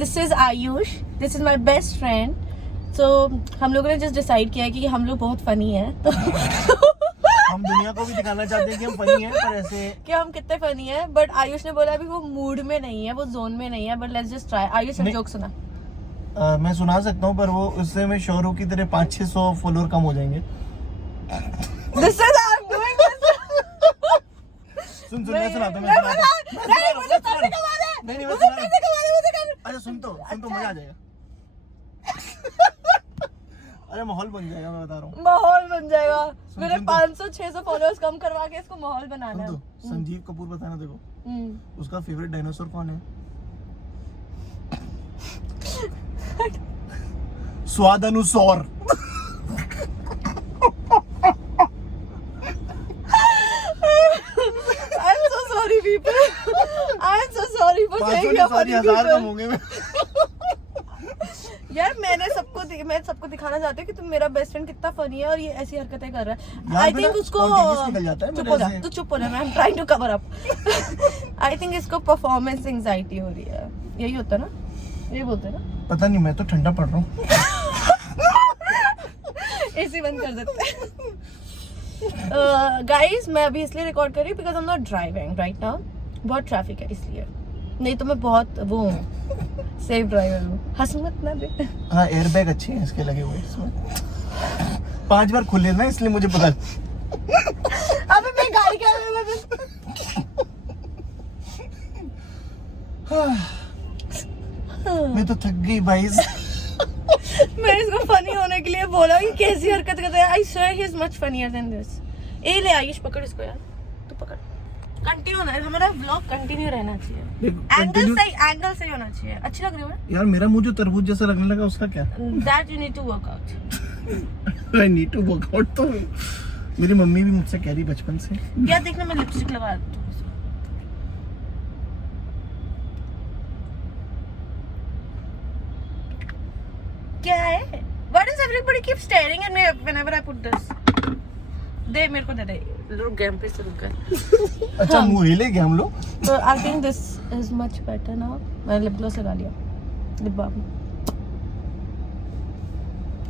This is Ayush, this is my best friend. तो हम लोगों ने जस्ट डिसाइड किया है कि हम लोग बहुत फनी है, तो हम दुनिया को भी दिखाना चाहते हैं कि हम फनी हैं, पर ऐसे कि हम कितने फनी है। बट आयुष ने बोला अभी वो मूड में नहीं है, वो जोन में नहीं है, but let's just try. Ayush ने जोक सुना। मैं सुना सकता हूँ, पर वो उससे मैं श्योर हूँ कि तेरे 500-600 फॉलोअर कम हो जाएंगे। This is how I'm doing this. सुन मैं सुनाता हूँ। नहीं अरे सुन तो मजा आ जाएगा। अरे माहौल बन जाएगा, मैं बता रहा हूँ। माहौल बन जाएगा। मेरे 500-600 फॉलोअर्स कम करवा के इसको माहौल बनाना है। संजीव कपूर बताना, देखो उसका फेवरेट डायनासोर कौन है? स्वादानुसार। I'm so sorry people. I'm so sorry for saying you're funny people. यार मैं सबको दिखाना चाहती हूँ कि तुम मेरा बेस्ट फ्रेंड कितना फनी है और ये ऐसी हरकतें कर रहा है। आई थिंक उसको चुप हो जा, तू चुप हो जा, मैं trying to cover up. I think इसको परफॉर्मेंस एंजाइटी हो रही है, यही होता है ना, यही बोलते हैं ना। पता नहीं, मैं तो ठंडा पड़ रहा हूँ। एसी बंद कर देते हैं। गाइस मैं अभी इसलिए रिकॉर्ड कर रही हूँ because I am not driving right now, बहुत ट्रैफिक है इसलिए, नहीं तो मैं बहुत वो हूँ, सेफ ड्राइवर हूँ। हंस मत ना दे। हाँ एयरबैग अच्छे हैं इसके लगे हुए इसमें। 5 बार खुले ना, इसलिए मुझे पता। अबे मैं गाड़ी क्या मैं तो थक गई भाई। मैं इसको फनी होने के लिए बोला कि कैसी हरकत करता है। I swear he is much funnier than this. ए ले आयुष पकड़ इसको यार, तू पकड़। कंटिन्यू होना है हमारा व्लॉग, कंटिन्यू रहना चाहिए। एंगल सही होना चाहिए। अच्छी लग रही है यार, मेरा मुंह जो तरबूज जैसा लगने लगा उसका क्या? That you need to work out. I need to work out. तो मेरी मम्मी भी मुझसे कह रही बचपन से। यार देखना मैं लिपस्टिक लगा दूँ। क्या है? What is everybody keep staring at me whenever I put this? दे मेरे को दे। रुक गए हम, फिर से रुक गए। अच्छा मुंह हिले गया हम लोग। So I think this is much better now. मैंने लिप ग्लॉस लगा लिया, lip balm.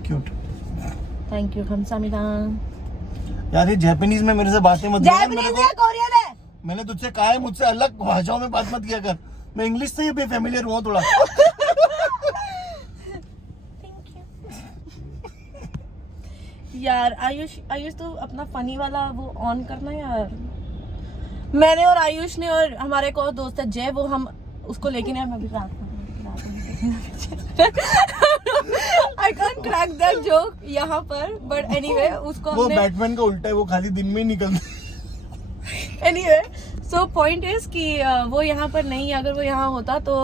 Cute. Thank you kamsahamnida। यार ये जापानीज में मेरे से बातें मत कर। जापानीज है, कोरियन है। मैंने तुझसे कहा है मुझसे अलग भाषाओं में बात मत किया कर। मैं इंग्लिश से ही बेफैमिलियर हूँ थोड़ा। यार आयुष तो अपना फनी वाला वो ऑन करना यार। मैंने और आयुष ने और हमारे एक और दोस्त है जय, वो हम उसको लेके नहीं, मैं भी रात I can't crack that joke यहाँ पर, बट एनीवे उसको वो बैटमैन का उल्टा है, वो खाली दिन में ही निकलता। एनीवे सो पॉइंट इज कि वो यहाँ पर नहीं, अगर वो यहाँ होता तो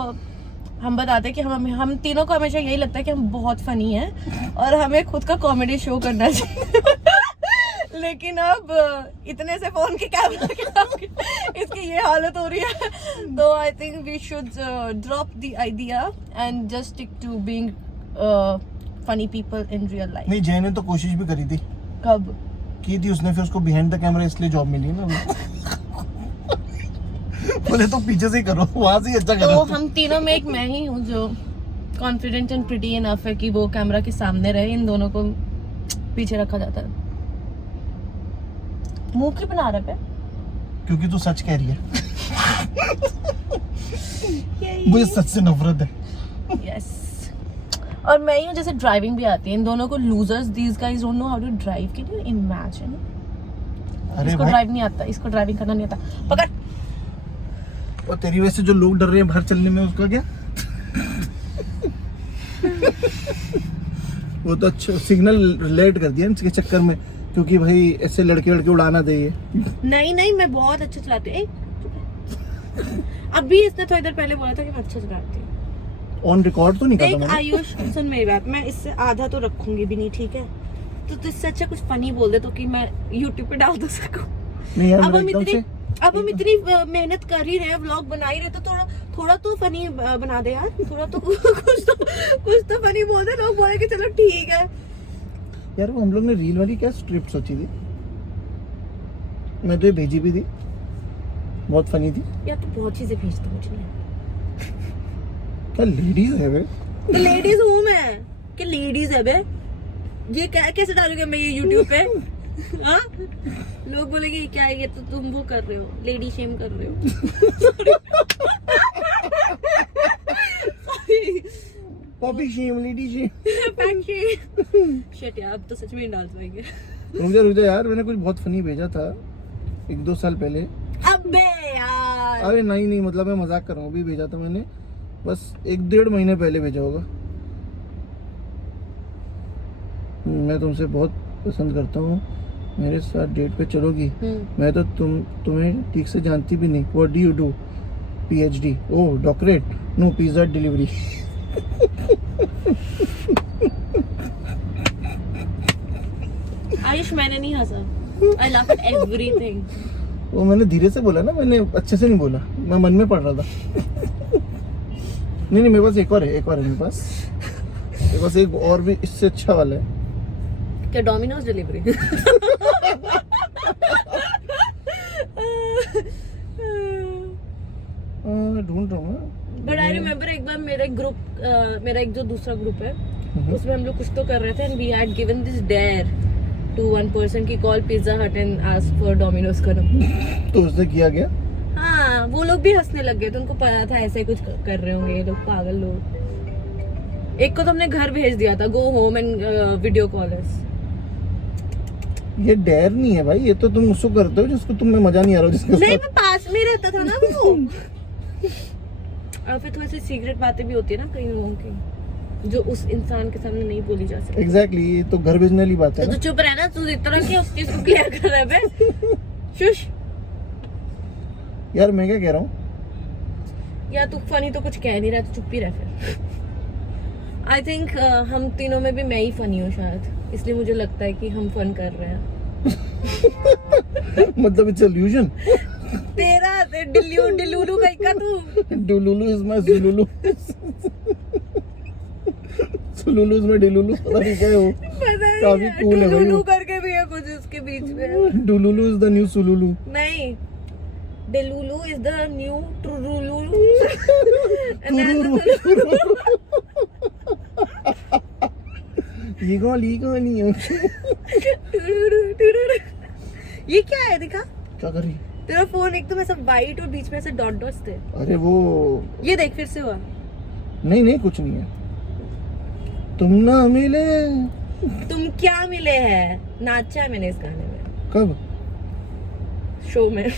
हम बताते कि हम तीनों को हमेशा यही लगता है कि हम बहुत फनी हैं और हमें खुद का कॉमेडी शो करना चाहिए। लेकिन अब इतने से फोन के कैमरा के सामने इसकी ये हालत हो रही है, तो I think we should drop the idea and just stick to being funny people in real life. नहीं, जय ने तो कोशिश भी करी थी। कब की थी उसने? फिर उसको बिहाइंड द कैमरा इसलिए जॉब मिली ना। बोले तो पीछे से ही करो, वहां से ही अच्छा करो। तो हम तीनों में एक मैं ही हूँ जो कॉन्फिडेंट एंड प्रिटी इनफ है कि वो कैमरा के सामने रहे, इन दोनों को पीछे रखा जाता है। मुंह क्यों बना रहा है? क्योंकि तू सच कह रही है। मुझे सच से नफरत है। यस। और मैं ही हूँ जैसे ड्राइविंग भी आती है, इन दोनों को losers, these guys don't know how to drive. Can you imagine? इसको ड्राइव नहीं आता, इसको ड्राइविंग करना नहीं आता। पकड़। और तेरी वजह से जो लोग डर रहे हैं बाहर चलने में, उसका क्या? वो तो अच्छा सिग्नल लेट कर दिया इसके चक्कर में, क्योंकि भाई ऐसे लड़के उड़ाना दे। नहीं मैं बहुत अच्छा चलाती हूँ। अभी इसने थोड़ी देर पहले बोला था कि मैं अच्छा चलाती हूँ। ऑन रिकॉर्ड तो नहीं करता मैं। आयुष सुन मेरी बात, मैं इससे आधा तो रखूंगी भी नहीं, ठीक है? तो इससे अच्छा कुछ फनी बोल दे तो कि मैं YouTube पे डाल दो सकूं। नहीं यार, अब हम इतनी मेहनत कर ही रहे हैं, व्लॉग बना ही रहे, तो थोड़ा तो फनी बना दे यार। थोड़ा तो कुछ तो फनी बोल दे, लोग बोले कि चलो ठीक है। यार वो हम लोग ने रील वाली क्या स्क्रिप्ट सोची थी, मैं तो ये भेजी भी थी, बहुत फनी थी। यार तू बहुत चीजें भेजता मुझे नहीं। क्या लेडीज है बे? तो लेडीज हूँ मैं, कि लेडीज है बे? ये क्या कैसे डालोगे मैं ये यूट्यूब पे? हाँ, लोग बोलेंगे क्या है ये, तो तुम वो कर रहे हो, लेडी शेम कर रहे हो। Poppy shame, lady shame. Shit यार, अब तो सच में डाल पाएंगे। रुक जा यार, मैंने कुछ बहुत फनी भेजा था 1-2 साल पहले। अबे यार, अरे नहीं मतलब मैं मजाक कर रहा हूँ, अभी भेजा था मैंने, बस 1-1.5 महीने पहले भेजा होगा। मैं तुमसे बहुत पसंद करता हूँ, मेरे साथ डेट पे चलोगी? मैं तो तुम्हें ठीक से जानती भी नहीं। What do you do? PhD। Oh doctorate? No, pizza delivery. Ayush मैंने नहीं हंसा, आई लाफ एट एवरीथिंग। वो मैंने धीरे से बोला ना, मैंने अच्छे से नहीं बोला, मैं मन में पढ़ रहा था। नहीं मेरे पास एक और है मेरे पास एक और भी इससे अच्छा वाला है। क्या डोमिनोज डिलीवरी? ढूंढ रहा हूँ। बट आई रिमेम्बर एक बार मेरा एक जो दूसरा ग्रुप है उसमें हम लोग कुछ तो कर रहे थे, and we had given this dare to one person की call Pizza Hut and ask for Domino's करो। तो उसने किया क्या? हाँ, वो लोग भी हंसने लग गए थे, उनको पता था ऐसे कुछ कर रहे होंगे ये लोग, पागल लोग। एक को तो हमने घर भेज दिया था, go home and video call अस। ये डेयर नहीं है भाई, ये तो तुम उसको करते हो जिसको तुम्हें मजा नहीं आ रहा, जिसके नहीं, साथ। मैं पास में रहता था ना वो। और फिर थोड़ी सी सीक्रेट बातें भी होती है ना कई लोगों की, जो उस इंसान के सामने नहीं बोली जा सकती। एग्जैक्टली, ये तो घर भेजने वाली बात है तो ना। तू चुप रहना, तू इस तरह की उस चीज को क्लियर कर रहा है बे। शुश यार मैं क्या कह रहा हूँ, या तू फनी तो कुछ कह नहीं रहा, तो चुप ही रह फिर। आई थिंक हम तीनों में भी मैं ही फनी हूँ शायद, इसलिए मुझे लगता है कि हम फन कर रहे हैं। मतलब इट्स इल्यूजन। तेरा डिल्लू का तू। Delulu is my solulu. Solulu is my delulu. पता नहीं क्या है वो, काफी कूल है भाई डुलुलु वो। करके भी है कुछ उसके बीच में। डुलुलु इज द न्यू सुलुलु। नहीं, डिलुलु इज द न्यू ट्रुलुलु। ये कौन है? ये क्या है, दिखा? क्या कर रही? तेरा फोन एक तो ऐसा वाइट और बीच में ऐसे डॉट डॉट्स थे। अरे वो ये देख फिर से हुआ। नहीं कुछ नहीं है। तुम ना मिले। तुम क्या मिले हैं, नाचा है मैंने इस गाने में। कब? शो में।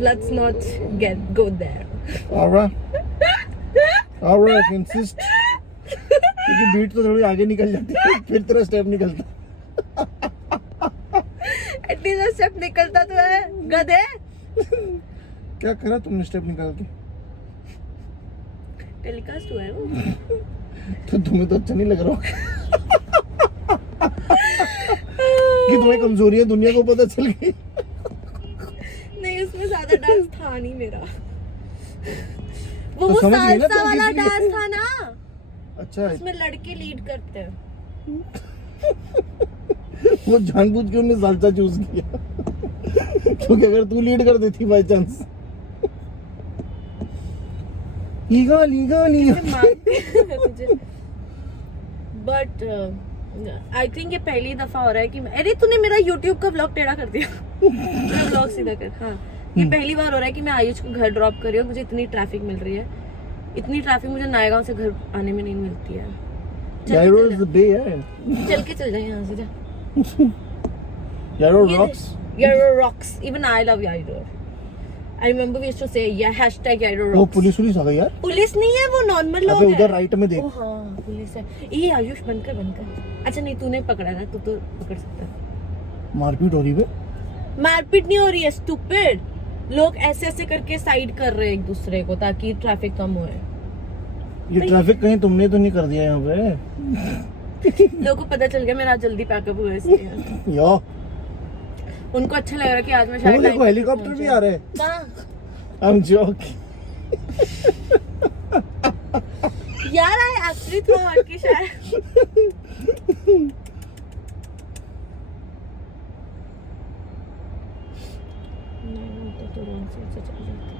Let's not go there. Alright, insist. क्योंकि बीट तो थोड़ी आगे निकल जाती है, फिर तेरा स्टेप निकलता। एटलीस्ट स्टेप निकलता तो है, गधे। क्या करा तुमने स्टेप निकाल के? टेलीकास्ट हुआ है वो। तो तुम्हें तो अच्छा नहीं लग रहा कि तुम्हें कमजोरी है दुनिया को पता चल गई। नहीं, उसमें ज्यादा डांस था नहीं मेरा। वो समझ गई ना सालसा तुम वाला किस लिए? डांस था ना, अच्छा, उसमें लड़के लीड करते हैं। वो जानबूझ के उन्होंने सालसा चूज किया क्योंकि अगर तू लीड कर देती by chance. Liga but I think ये पहली दफा हो रहा है कि अरे तूने मेरा YouTube का व्लॉग टेढ़ा कर दिया। मेरा व्लॉग सीधा कर। हाँ, ये पहली बार हो रहा है कि मैं आयुष को घर ड्रॉप कर रही हूँ। मुझे इतनी ट्रैफिक मिल रही है, इतनी ट्रैफिक मुझे नायगांव से घर आने में नहीं मिलती है। चल के चल जाए यहाँ से, जा। Yairo rocks. Yairo rocks. Even I love Yairo. I remember we used to say hashtag Yairo rocks. वो पुलिस आ गई यार। पुलिस नहीं है, वो नॉर्मल लोग अबे हैं। उधर राइट में देख। ओ हाँ, पुलिस है। ये आयुष बंद कर। अच्छा नहीं, तूने पकड़ा ना, तू तो पकड़ सकता है। मारपीट हो रही है? मारपीट नहीं हो रही है, स्टूपिड। लोग ऐसे ऐसे करके साइड कर रहे हैं एक दूसरे को ताकि ट्रैफिक कम होए। ये ट्रैफिक कहीं तुमने तो नहीं कर दिया यहाँ पे? लोगों को पता चल गया मेरा जल्दी पैकअप हुआ इसलिए। यो, उनको अच्छा लग रहा कि आज मैं शायद देखो हेलीकॉप्टर भी आ रहे हैं। कहाँ? I'm joking. यार आई एक्चुअली थॉट कि शायद नहीं तो रॉन्ग साइड से चल जाते।